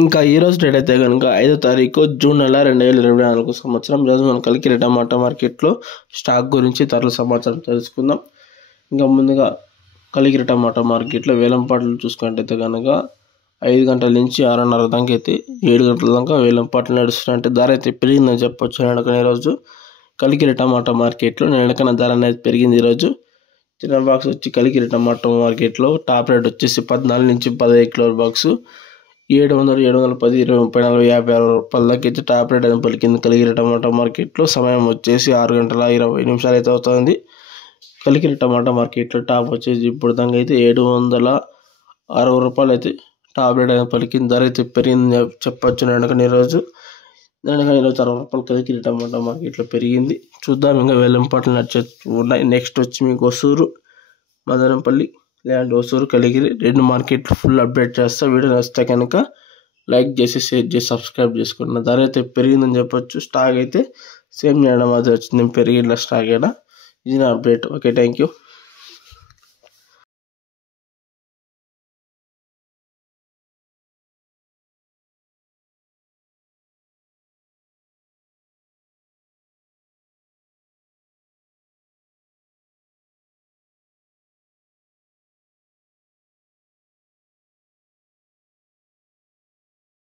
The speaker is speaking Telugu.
ఇంకా ఈ రోజు డేట్ అయితే కనుక 5వ తారీఖు జూన్ నెల 2024 సంవత్సరం. ఈరోజు మనం కలికిరి టమాటా మార్కెట్లో స్టాక్ గురించి ధరల సమాచారం తెలుసుకుందాం. ఇంకా ముందుగా కలికిరి టమాటా మార్కెట్లో వేలంపాట్లు చూసుకుంటే కనుక 5 గంటల నుంచి 6:30 దాకా అయితే 7 గంటల దాకా వేలంపాట్లు నడుస్తున్నాయంటే ధర అయితే పెరిగిందని చెప్పొచ్చు. నిన్నకనే ఈరోజు కలికిరి టమాటా మార్కెట్లో నిన్నకన ధర అనేది పెరిగింది. ఈరోజు చిన్న బాక్స్ వచ్చి కలికిరి టమాటా మార్కెట్లో టాప్ రేట్ వచ్చేసి 14 నుంచి 15 కిలోల బాక్సు 700, 710, 20, 30, 40, 50 రూపాయల దాకా అయితే టాప్ రేట్ అని పలికింది కలికిరి టమాటా మార్కెట్లో. సమయం వచ్చేసి 6:20 అయితే అవుతుంది. కలికిరి టమాటా మార్కెట్లో టాప్ వచ్చేసి ఇప్పుడు దాకా అయితే 760 రూపాయలు అయితే టాప్ రేట్ అని పలికింది. ధర అయితే పెరిగింది చెప్పొచ్చు. నిన్నకని ఈరోజు 60 రూపాయలు కలికిరి టమాటా మార్కెట్లో పెరిగింది. చూద్దాం ఇంకా వేలంపాట్లు నడిచే ఉన్నాయి. నెక్స్ట్ వచ్చి మీకు ఒసూరు, మదనపల్లి లేదంటే ఒసూరు, కలికిరి 2 మార్కెట్లు ఫుల్ అప్డేట్ చేస్తా. వీడియో నచ్చితే కనుక లైక్ చేసి, షేర్ చేసి, సబ్స్క్రైబ్ చేసుకున్న ధర అయితే పెరిగిందని చెప్పొచ్చు. స్టాక్ అయితే సేమ్ చేయడం అది వచ్చింది, పెరిగిన స్టాక్ అయినా ఇది నా అప్డేట్. Okay, thank you.